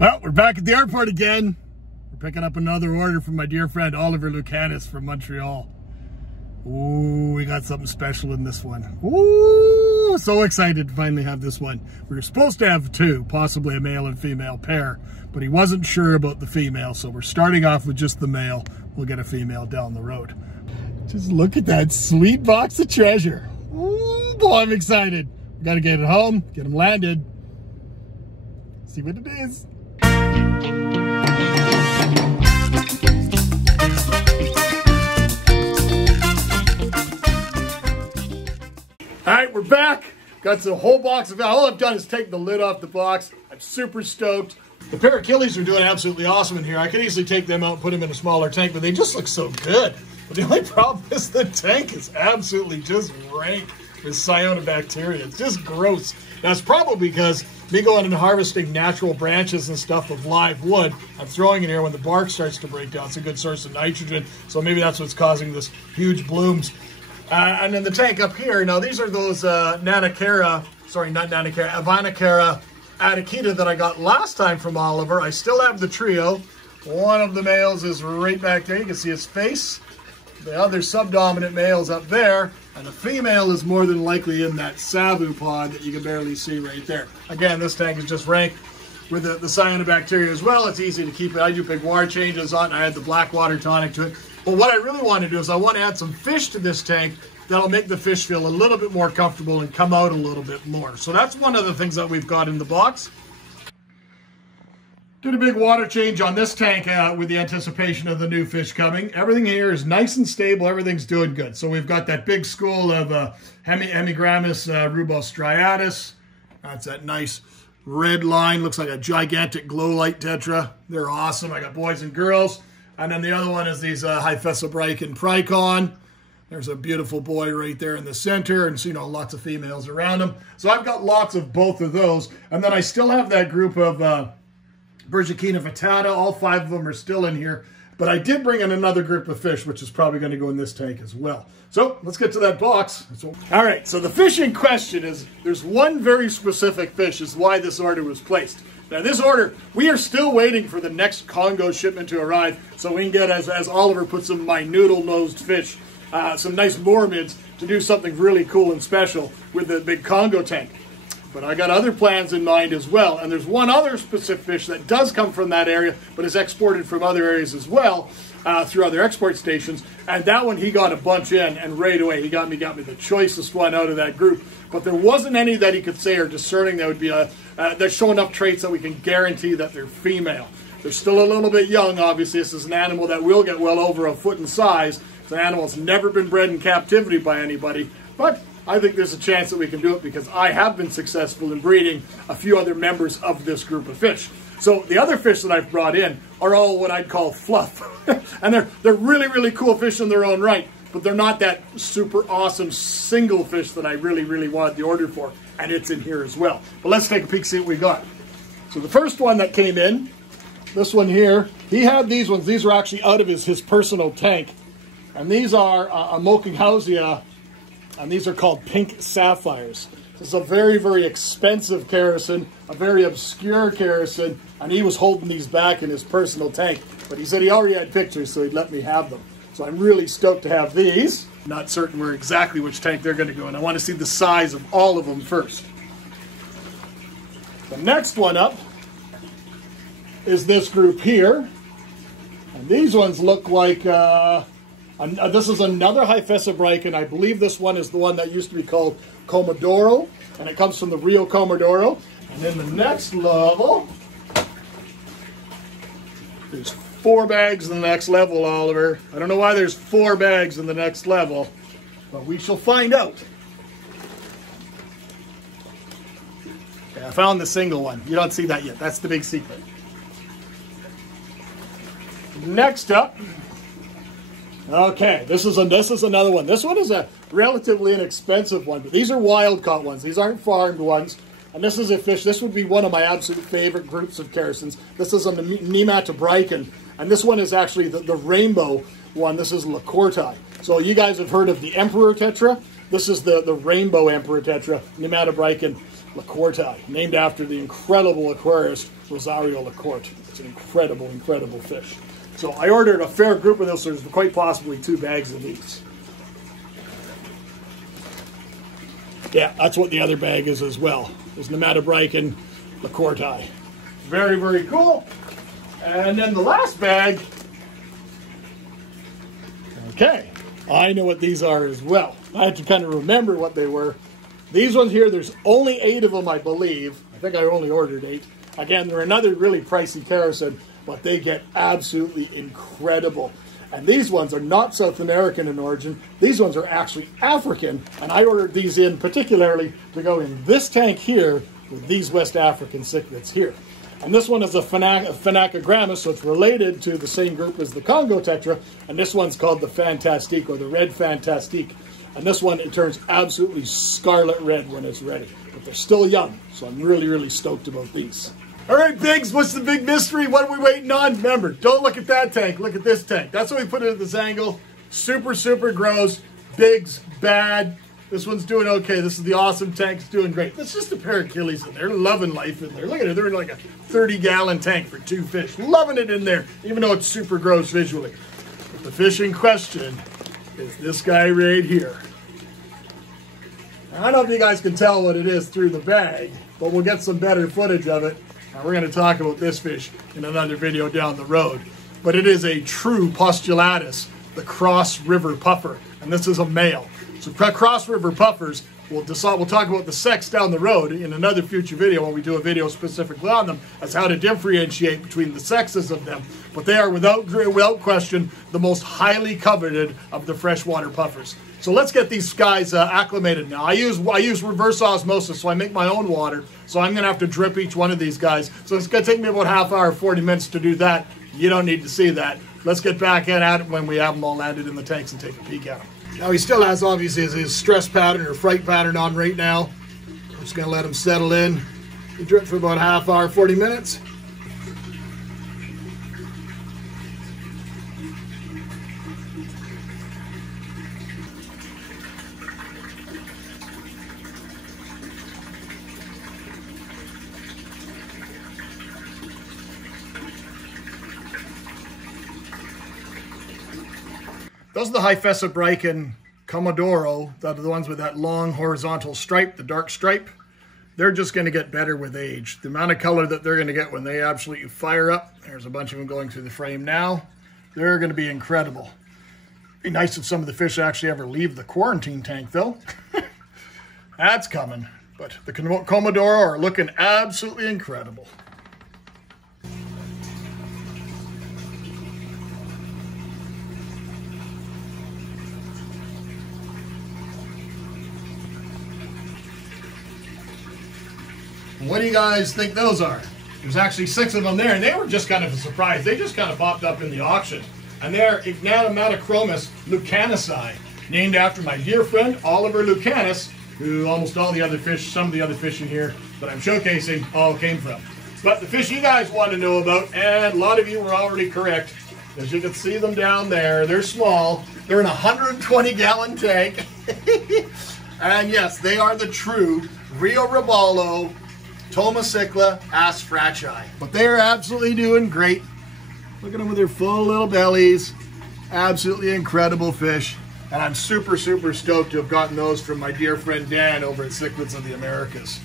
Well, we're back at the airport again. We're picking up another order from my dear friend Oliver Lucanus from Montreal. Ooh, we got something special in this one. Ooh, so excited to finally have this one. We were supposed to have two, possibly a male and female pair, but he wasn't sure about the female, so we're starting off with just the male. We'll get a female down the road. Just look at that sweet box of treasure. Ooh, boy, I'm excited. We gotta get it home, get him landed, see what it is. All right, we're back. Got the whole box of, all I've done is take the lid off the box. I'm super stoked. The pair of Achilles are doing absolutely awesome in here. I could easily take them out and put them in a smaller tank, but they just look so good. But the only problem is the tank is absolutely just rank with cyanobacteria. It's just gross. Now, it's probably because me going and harvesting natural branches and stuff of live wood, I'm throwing in here when the bark starts to break down. It's a good source of nitrogen, so maybe that's what's causing this huge blooms. And then the tank up here, now these are those Avonacara Adakita that I got last time from Oliver. I still have the trio. One of the males is right back there. You can see his face. The other subdominant male is up there. And the female is more than likely in that Savu pod that you can barely see right there. Again, this tank is just rank with the cyanobacteria as well. It's easy to keep it. I do big water changes on it. I add the black water tonic to it. But what I really want to do is I want to add some fish to this tank that'll make the fish feel a little bit more comfortable and come out a little bit more. So that's one of the things that we've got in the box. Did a big water change on this tank with the anticipation of the new fish coming. Everything here is nice and stable. Everything's doing good. So we've got that big school of Hemigrammus rubostriatus. That's that nice red line. Looks like a gigantic glow light tetra. They're awesome. I got boys and girls. And then the other one is these Hyphesobrycon Pricon. There's a beautiful boy right there in the center, and so, you know, lots of females around them. So I've got lots of both of those. And then I still have that group of Bergicina vittata. All 5 of them are still in here. But I did bring in another group of fish, which is probably going to go in this tank as well. So let's get to that box. All right, so the fish in question is, there's one very specific fish is why this order was placed. Now this order, we are still waiting for the next Congo shipment to arrive so we can get, as Oliver put some noodle-nosed fish, some nice mormids to do something really cool and special with the big Congo tank. But I got other plans in mind as well, and there's one other specific fish that does come from that area but is exported from other areas as well through other export stations, and that one he got a bunch in, and right away he got me the choicest one out of that group. But there wasn't any that he could say are discerning that would be that show enough traits that we can guarantee that they're female. They're still a little bit young, obviously. This is an animal that will get well over a foot in size. It's an animal that's never been bred in captivity by anybody, but I think there's a chance that we can do it because I have been successful in breeding a few other members of this group of fish. So the other fish that I've brought in are all what I'd call fluff. And they're really, really cool fish in their own right, but they're not that super awesome single fish that I really, really wanted the order for. And it's in here as well. But let's take a peek, see what we got. So the first one that came in, this one here, he had these ones. These are actually out of his personal tank. And these are a Mokinghausia, and these are called pink sapphires. This is a very, very expensive Kerasin, a very obscure Kerasin, and he was holding these back in his personal tank. But he said he already had pictures, so he'd let me have them. So I'm really stoked to have these. Not certain where exactly which tank they're going to go in. I want to see the size of all of them first. The next one up is this group here. And these ones look like... this is another Hyphesobrycon. I believe this one is the one that used to be called Comodoro, and it comes from the Rio Comodoro. And then the next level, there's 4 bags in the next level, Oliver. I don't know why there's 4 bags in the next level, but we shall find out. Okay, I found the single one. You don't see that yet. That's the big secret. Next up, okay, this is another one. This one is a relatively inexpensive one, but these are wild caught ones. These aren't farmed ones. And this is a fish. This would be one of my absolute favorite groups of Kerasins. This is a Nematobricon, and this one is actually the rainbow one. This is Lacorti. So you guys have heard of the Emperor Tetra. This is the rainbow Emperor Tetra, Nematobricon. LaCourtai, named after the incredible aquarist Rosario LaCourte. It's an incredible, incredible fish. So I ordered a fair group of those, so there's quite possibly 2 bags of these. Yeah, that's what the other bag is as well. There's Nematobriken LaCourtai. Very, very cool. And then the last bag, okay, I know what these are as well. I had to kind of remember what they were. These ones here, there's only 8 of them, I believe. I think I only ordered 8. Again, they're another really pricey kerosene, but they get absolutely incredible. And these ones are not South American in origin. These ones are actually African. And I ordered these in particularly to go in this tank here with these West African cichlids here. And this one is a Phenacogrammus, so it's related to the same group as the Congo tetra. And this one's called the Fantastique, or the Red Fantastique. And this one, it turns absolutely scarlet red when it's ready. But they're still young, so I'm really, really stoked about these. All right, Biggs, what's the big mystery? What are we waiting on? Remember, don't look at that tank. Look at this tank. That's why we put it at this angle. Super, super gross. Biggs, bad. This one's doing okay. This is the awesome tank. It's doing great. That's just a pair of Achilles in there. Loving life in there. Look at it. They're in like a 30-gallon tank for 2 fish. Loving it in there, even though it's super gross visually. But the fish in question is this guy right here. Now, I don't know if you guys can tell what it is through the bag, but we'll get some better footage of it. Now, we're going to talk about this fish in another video down the road. But it is a true postulatus, the cross river puffer. And this is a male. So cross river puffers, we'll talk about the sex down the road in another future video when we do a video specifically on them as how to differentiate between the sexes of them. But they are without question the most highly coveted of the freshwater puffers. So let's get these guys acclimated now. I use reverse osmosis, so I make my own water. So I'm going to have to drip each one of these guys. So it's going to take me about half hour, 40 minutes to do that. You don't need to see that. Let's get back at it when we have them all landed in the tanks and take a peek at them. Now he still has obviously his stress pattern or fright pattern on right now. I'm just going to let him settle in. He drip for about a half hour, 40 minutes. Those are the Hyphesibryken Comodoro, that are the ones with that long horizontal stripe, the dark stripe. They're just going to get better with age. The amount of color that they're going to get when they absolutely fire up, there's a bunch of them going through the frame now, they're going to be incredible. It'd be nice if some of the fish actually ever leave the quarantine tank though. That's coming. But the Comodoro are looking absolutely incredible. What do you guys think those are? There's actually 6 of them there, and they were just kind of a surprise. They just kind of popped up in the auction. And they're Madison Lucanus, named after my dear friend Oliver Lucanus, who almost all the other fish, some of the other fish in here that I'm showcasing all came from. But the fish you guys want to know about, and a lot of you were already correct, as you can see them down there, they're small. They're in a 120-gallon tank. And yes, they are the true Rio Robalo Tomocicla asfraci. But they're absolutely doing great. Look at them with their full little bellies. Absolutely incredible fish. And I'm super, super stoked to have gotten those from my dear friend Dan over at Cichlids of the Americas.